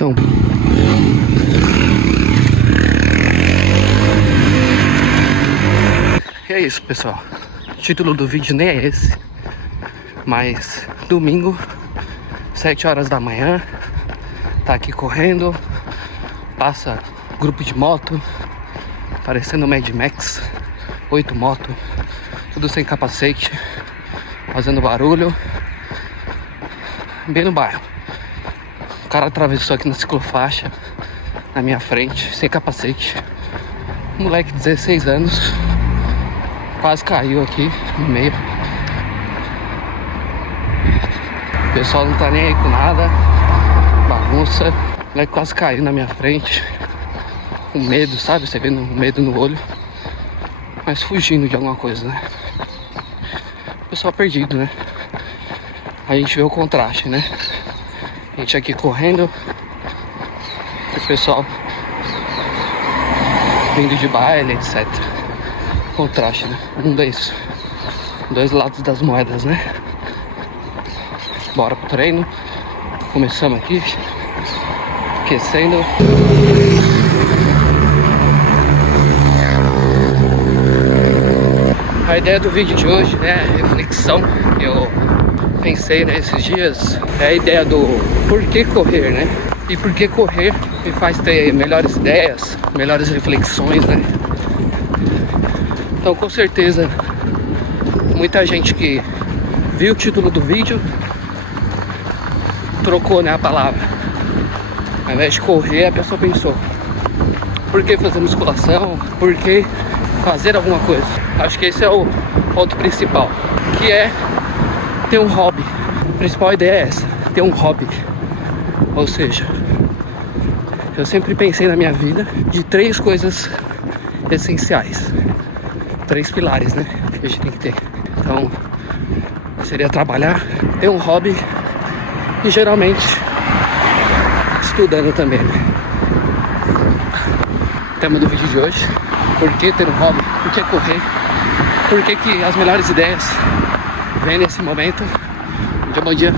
reflexão. E é isso, pessoal. O título do vídeo nem é esse, mas domingo, 7 horas da manhã, tá aqui correndo, passa grupo de moto, parecendo Mad Max, 8 motos, tudo sem capacete, fazendo barulho, bem no bairro. O cara atravessou aqui na ciclofaixa, na minha frente, sem capacete. Moleque de 16 anos, quase caiu aqui no meio. O pessoal não tá nem aí com nada, bagunça. O moleque quase caiu na minha frente, com medo, sabe? Você vendo medo no olho, mas fugindo de alguma coisa, né? O pessoal perdido, né? A gente vê o contraste, né? A gente aqui correndo, o pessoal vindo de baile, etc. Contraste, né? Dois lados das moedas, né? Bora pro treino. Começamos aqui, aquecendo. A ideia do vídeo de hoje, né, reflexão. Eu pensei, né, esses dias, é a ideia do por que correr, né? E por que correr me faz ter melhores ideias, melhores reflexões, né? Então, com certeza, muita gente que viu o título do vídeo trocou, né, a palavra. Ao invés de correr, a pessoa pensou: por que fazer musculação? Por que fazer alguma coisa? Acho que esse é o ponto principal, que é ter um hobby. A principal ideia é essa, ter um hobby. Ou seja, eu sempre pensei na minha vida de 3 coisas essenciais, 3 pilares, né, que a gente tem que ter. Então, seria trabalhar, ter um hobby e geralmente estudando também, né? Tema do vídeo de hoje: por que ter um hobby? Por que correr? Por que que as melhores ideias vêm nesse momento? Bom dia.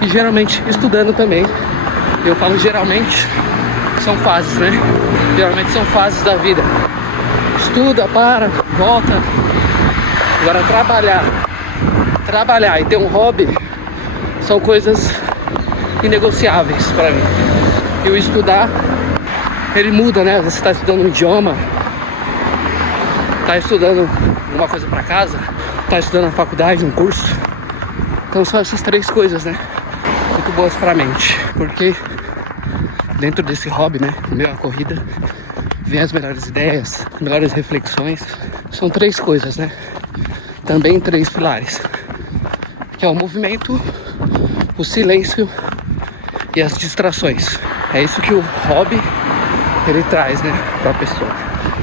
E geralmente estudando também. Eu falo geralmente, são fases, né? Geralmente são fases da vida. Estuda, para, volta. Agora trabalhar e ter um hobby são coisas inegociáveis para mim. E o estudar, ele muda, né? Você está estudando um idioma, está estudando alguma coisa para casa, está estudando na faculdade, um curso. Então são essas 3 coisas, né, muito boas para a mente. Porque dentro desse hobby, né, no meio da corrida, vem as melhores ideias, melhores reflexões. São 3 coisas, né? Também 3 pilares, que é o movimento, o silêncio e as distrações. É isso que o hobby ele traz, né, para a pessoa.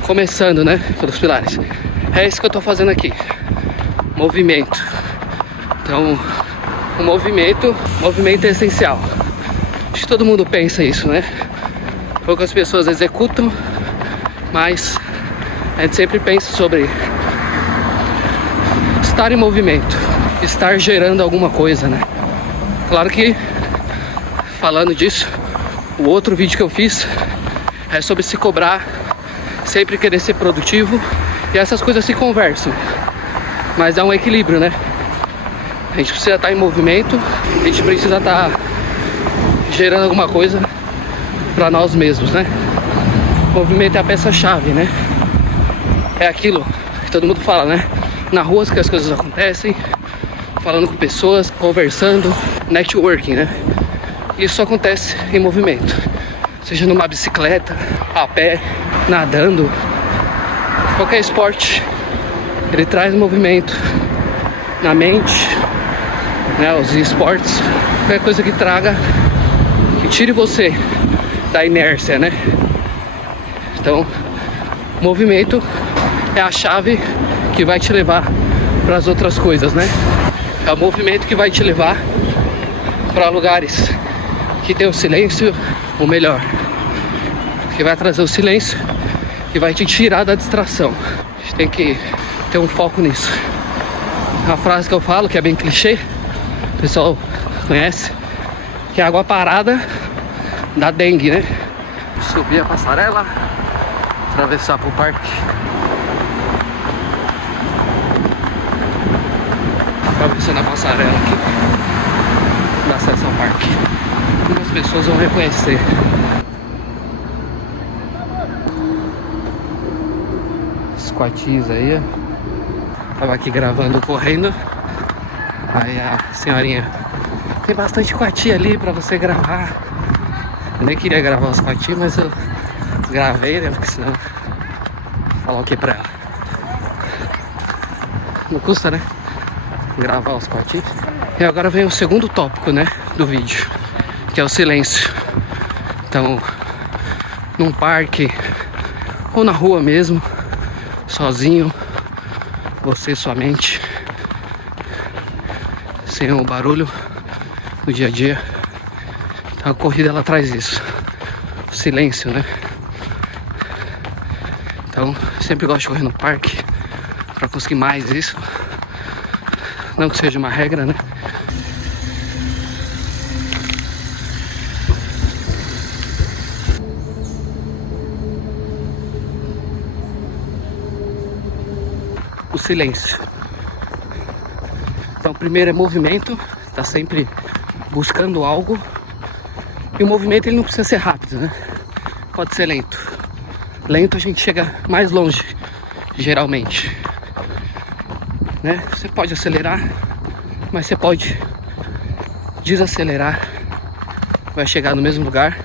Começando, né, pelos pilares. É isso que eu tô fazendo aqui. Movimento. Então, o movimento é essencial. Acho que todo mundo pensa isso, né? Poucas pessoas executam, mas a gente sempre pensa sobre estar em movimento, estar gerando alguma coisa, né? Claro que, falando disso, o outro vídeo que eu fiz é sobre se cobrar, sempre querer ser produtivo, e essas coisas se conversam, mas é um equilíbrio, né? A gente precisa estar em movimento, a gente precisa estar gerando alguma coisa para nós mesmos, né? O movimento é a peça-chave, né? É aquilo que todo mundo fala, né? Na rua que as coisas acontecem, falando com pessoas, conversando, networking, né? Isso acontece em movimento, seja numa bicicleta, a pé, nadando, qualquer esporte, ele traz movimento na mente, né? Os esportes, qualquer coisa que traga, que tire você da inércia, né? Então, movimento é a chave que vai te levar para as outras coisas, né? É o movimento que vai te levar para lugares que tem o silêncio, ou melhor, que vai trazer o silêncio e vai te tirar da distração. A gente tem que ter um foco nisso. A frase que eu falo, que é bem clichê, o pessoal conhece, que a água parada dá dengue, né? Subir a passarela, atravessar pro parque. Atravessando a passarela aqui, dá acesso ao parque. Algumas pessoas vão reconhecer. Os quartis aí, ó. Tava aqui gravando, correndo. Aí a senhorinha: tem bastante coati ali pra você gravar. Eu nem queria gravar os coati, mas eu gravei, né? Porque senão falar o que pra ela. Não custa, né? Gravar os coati. E agora vem o segundo tópico, né? Do vídeo, que é o silêncio. Então, num parque ou na rua mesmo, sozinho, você, sua mente, sem o barulho do dia a dia. Então a corrida ela traz isso, o silêncio, né? Então sempre gosto de correr no parque para conseguir mais isso. Não que seja uma regra, né? O silêncio. Então primeiro é movimento, tá sempre buscando algo. E o movimento ele não precisa ser rápido, né? Pode ser lento. Lento a gente chega mais longe, geralmente, né? Você pode acelerar, mas você pode desacelerar. Vai chegar no mesmo lugar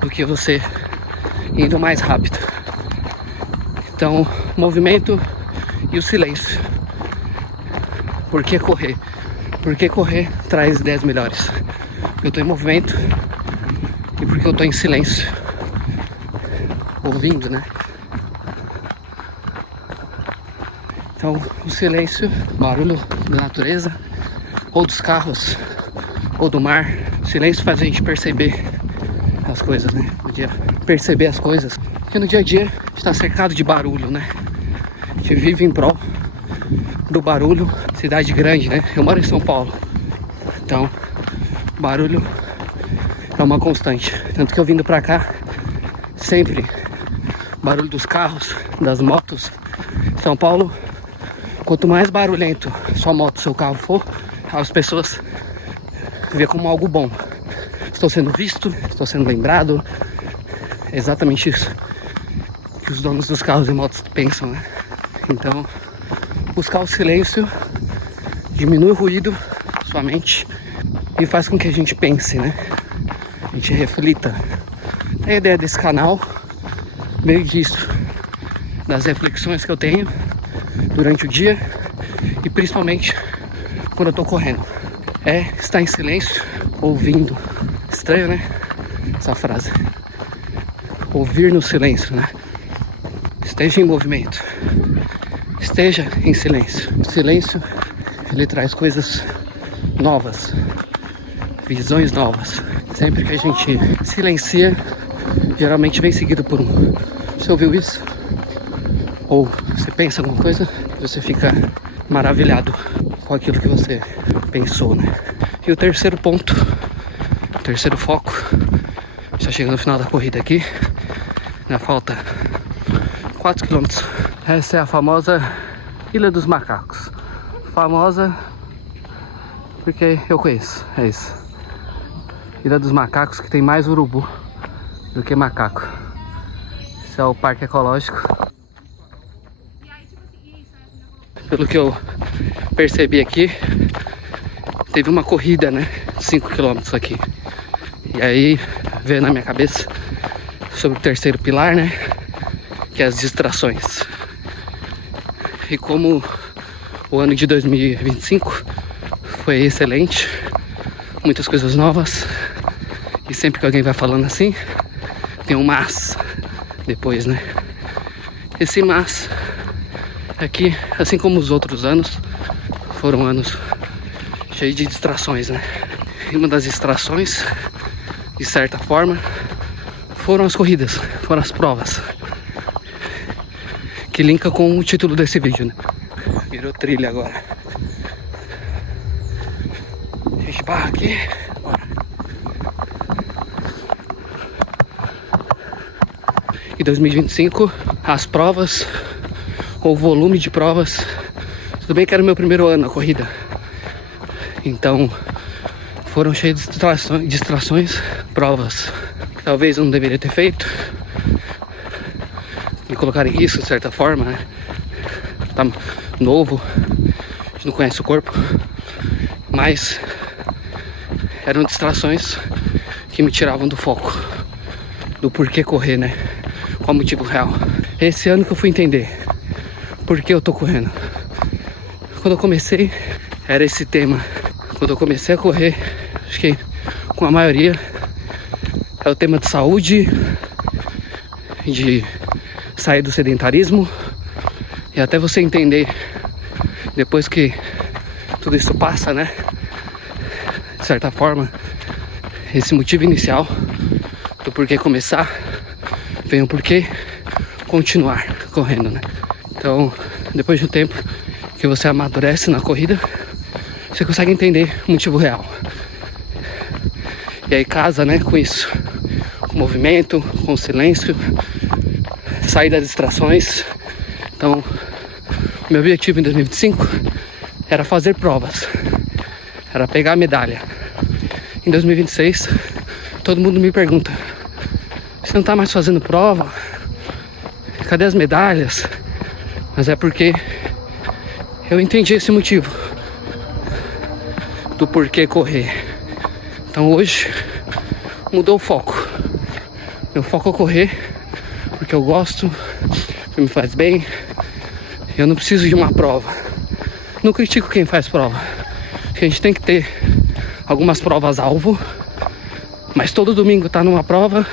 do que você indo mais rápido. Então, movimento e o silêncio. Por que correr? Porque correr traz ideias melhores. Porque eu tô em movimento e porque eu tô em silêncio, ouvindo, né? Então, o silêncio, barulho da natureza, ou dos carros, ou do mar. O silêncio faz a gente perceber as coisas, né? Perceber as coisas. Porque no dia a dia a gente tá cercado de barulho, né? A gente vive em prol do barulho. Cidade grande, né? Eu moro em São Paulo. Então, barulho é uma constante. Tanto que eu vindo pra cá, sempre barulho dos carros, das motos. São Paulo, quanto mais barulhento sua moto, seu carro for, as pessoas vê como algo bom. Estou sendo visto, estou sendo lembrado. É exatamente isso que os donos dos carros e motos pensam, né? Então, buscar o silêncio diminui o ruído, sua mente, e faz com que a gente pense, né? A gente reflita. A ideia desse canal veio disso, das reflexões que eu tenho durante o dia e principalmente quando eu tô correndo. É estar em silêncio, ouvindo. Estranho, né? Essa frase. Ouvir no silêncio, né? Esteja em movimento. Esteja em silêncio. O silêncio, ele traz coisas novas, visões novas. Sempre que a gente silencia, geralmente vem seguido por um. Você ouviu isso? Ou você pensa alguma coisa, você fica maravilhado com aquilo que você pensou, né? E o terceiro ponto, o terceiro foco, está chegando no final da corrida aqui. Ainda falta 4 km. Essa é a famosa Ilha dos Macacos. Famosa porque eu conheço, é isso. Ilha dos Macacos, que tem mais urubu do que macaco. Esse é o parque ecológico. Pelo que eu percebi aqui, teve uma corrida, né? 5 km aqui. E aí veio na minha cabeça sobre o terceiro pilar, né? Que é as distrações. E como o ano de 2025 foi excelente, muitas coisas novas, e sempre que alguém vai falando assim, tem um mas depois, né? Esse mas aqui, assim como os outros anos, foram anos cheios de distrações, né? E uma das distrações, de certa forma, foram as corridas, foram as provas, que linka com o título desse vídeo, né? Virou trilha agora. A gente barra aqui, bora. 2025 as provas, ou o volume de provas, tudo bem que era o meu primeiro ano na corrida, então foram cheios de distrações, provas que talvez eu não deveria ter feito, me colocar em risco de certa forma, né? Tá novo, a gente não conhece o corpo, mas eram distrações que me tiravam do foco, do porquê correr, né? Qual o motivo real. Esse ano que eu fui entender por que eu tô correndo. Quando eu comecei, era esse tema. Quando eu comecei a correr, acho que com a maioria é o tema de saúde, de sair do sedentarismo, e até você entender depois que tudo isso passa, né? De certa forma, esse motivo inicial do porquê começar vem o porquê continuar correndo, né? Então, depois de um tempo que você amadurece na corrida, você consegue entender o motivo real. E aí casa, né, com isso, com o movimento, com o silêncio, sair das distrações. Então, meu objetivo em 2025 era fazer provas, era pegar a medalha. Em 2026, todo mundo me pergunta: você não tá mais fazendo prova? Cadê as medalhas? Mas é porque eu entendi esse motivo do porquê correr. Então hoje mudou o foco. Meu foco é correr porque eu gosto, porque me faz bem. Eu não preciso de uma prova. Não critico quem faz prova, porque a gente tem que ter algumas provas alvo, mas todo domingo tá numa prova,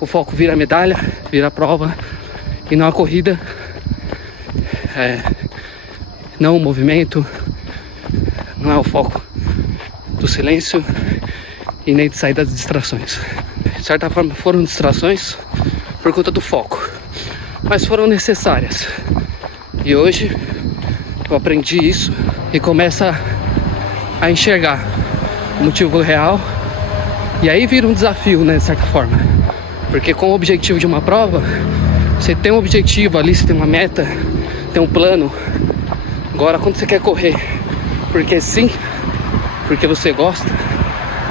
o foco vira medalha, vira prova, e não a corrida, não o movimento, não é o foco do silêncio e nem de sair das distrações. De certa forma foram distrações por conta do foco, mas foram necessárias. E hoje eu aprendi isso e começa a enxergar o motivo real, e aí vira um desafio, né, de certa forma, porque com o objetivo de uma prova, você tem um objetivo ali, você tem uma meta, tem um plano. Agora quando você quer correr porque sim, porque você gosta,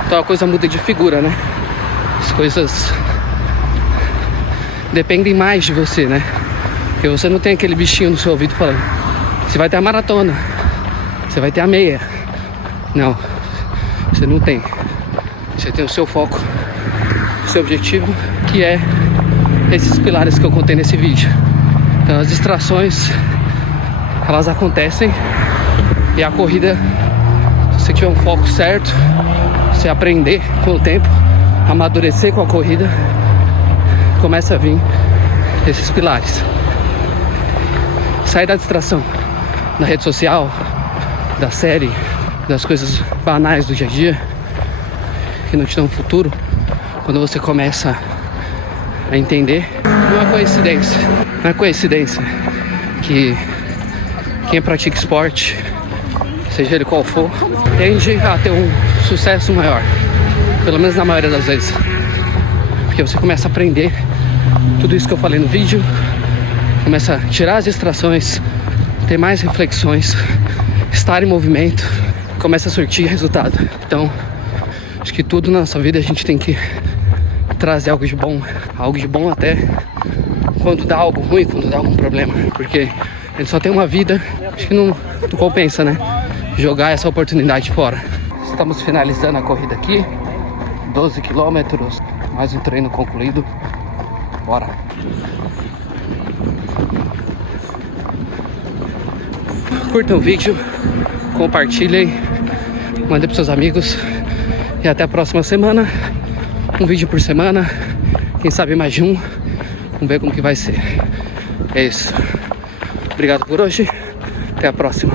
então a coisa muda de figura, né? As coisas dependem mais de você, né? Porque você não tem aquele bichinho no seu ouvido falando: você vai ter a maratona, você vai ter a meia. Não, você não tem. Você tem o seu foco, o seu objetivo, que é esses pilares que eu contei nesse vídeo. Então as distrações, elas acontecem, e a corrida, se você tiver um foco certo, você aprender com o tempo, amadurecer com a corrida, começa a vir esses pilares. Sair da distração da rede social, da série, das coisas banais do dia a dia, que não te dão futuro. Quando você começa a entender, não é coincidência que quem pratica esporte, seja ele qual for, tende a ter um sucesso maior, pelo menos na maioria das vezes, porque você começa a aprender tudo isso que eu falei no vídeo, começa a tirar as distrações, ter mais reflexões, estar em movimento, começa a surtir resultado. Então acho que tudo na nossa vida a gente tem que trazer algo de bom até quando dá algo ruim, quando dá algum problema, porque a gente só tem uma vida. Acho que não compensa, né, jogar essa oportunidade fora. Estamos finalizando a corrida aqui, 12 quilômetros, mais um treino concluído. Bora! Curtam o vídeo, compartilhem, mandem para seus amigos, e até a próxima semana. Um vídeo por semana, quem sabe mais de um. Vamos ver como que vai ser. É isso. Obrigado por hoje. Até a próxima.